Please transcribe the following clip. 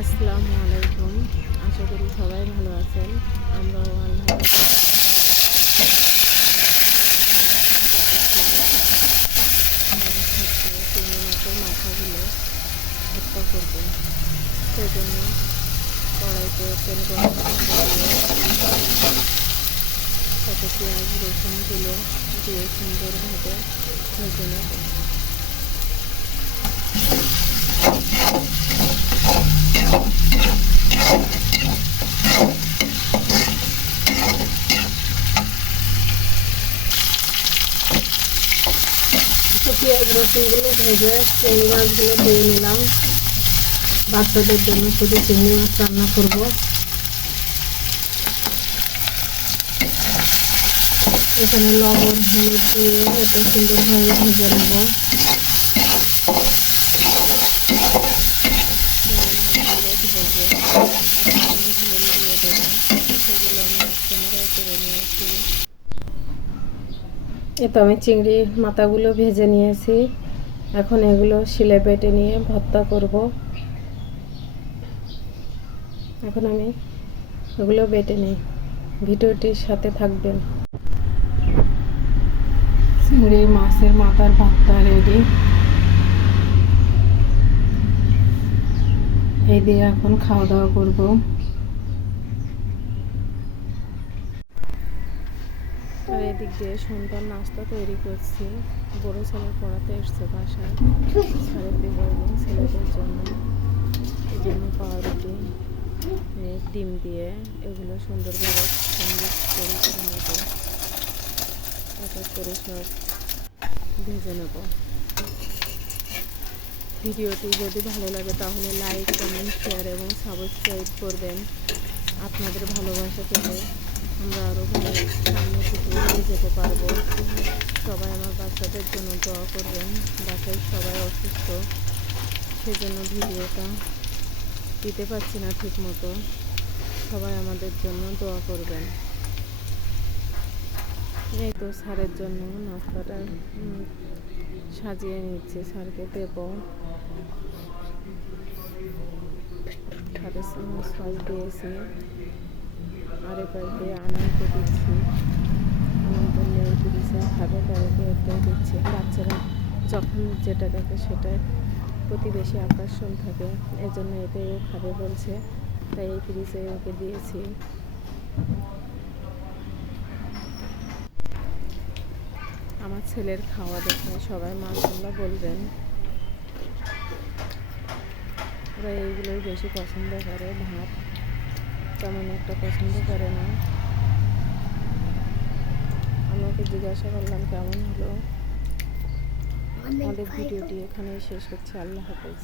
আসসালামু আলাইকুম। আশা করি সবাই ভালো আছেন। আমরাও আল্লাহর চিংড়ি মাছের মাথাগুলো ভর্তা করব। সেজন্য কড়াইতে তেল গরম দিয়ে তাতে পেঁয়াজ রসুনগুলো দিয়ে সুন্দরভাবে ভেজে নেব। পেঁয়াজ রসুনগুলো ভেজে চিংড়ি মাছগুলো দিয়ে নিলাম। বাচ্চাদের জন্য শুধু চিংড়ি মাছ রান্না করব। এখানে লবণ হলুদ দিয়ে এত সুন্দরভাবে ভেজে নেব। ভেজে আমি ঝোল দিয়ে দেবো। সেগুলো আমি ক্যামেরায় করে নিয়েছি। তো আমি চিংড়ি মাথাগুলো ভেজে নিয়েছি। এখন এগুলো শিলে বেটে নিয়ে ভর্তা করব। এখন আমি এগুলো বেটে নিই। ভিডিওটির সাথে থাকবেন। চিংড়ি মাছের মাথার ভর্তা রেডি। এই দিয়ে এখন খাওয়া দাওয়া করব। আর এদিক দিয়ে সন্ধ্যার নাস্তা তৈরি করছি। বড় ছেলে পড়াতে এসছে বাসায় স্যারের দেব এবং ছেলেদের জন্য। এই জন্য পাউরুটি ডিম দিয়ে এগুলো সুন্দরভাবে স্যান্ডউইচ তৈরি করে নেব। এক এক করে সব ভেজে নেব। ভিডিওটি যদি ভালো লাগে তাহলে লাইক কমেন্ট শেয়ার এবং সাবস্ক্রাইব করবেন। আপনাদের ভালোবাসা পেলে আমরা আরও ভালো সামনের দিকে এগিয়ে যেতে পারবো। সবাই আমার বাচ্চাদের জন্য দোয়া করবেন। বাসায় সবাই অসুস্থ, সেজন্য ভিডিওটা দিতে পারছি না ঠিক মতো। সবাই আমাদের জন্য দোয়া করবেন। এই তো স্যারের জন্য নাস্তাটা সাজিয়ে নিচ্ছি, স্যারকে দেব। সাথে সস দিয়েছি, আর এবার দিয়ে আনন্দ দিচ্ছি। আনন্দ নিয়ে দিয়েছে খাবে, তাদেরকে একটাই দিচ্ছি। বাচ্চারা যখন যেটা দেখে সেটাই প্রতি বেশি আকর্ষণ থাকে, এজন্য এটাই ও খাবে বলছে, তাই এই পিরিসে ওকে দিয়েছি। আমার ছেলের খাওয়া দেখে সবাই মাশাআল্লাহ বলবেন। ওরা এইগুলোই বেশি পছন্দ করে, ভাত তেমন একটা পছন্দ করে না। আমি ওকে জিজ্ঞাসা করলাম কেমন হলো। আমাদের ভিডিওটি এখানেই শেষ হচ্ছে। আল্লাহ হাফেজ।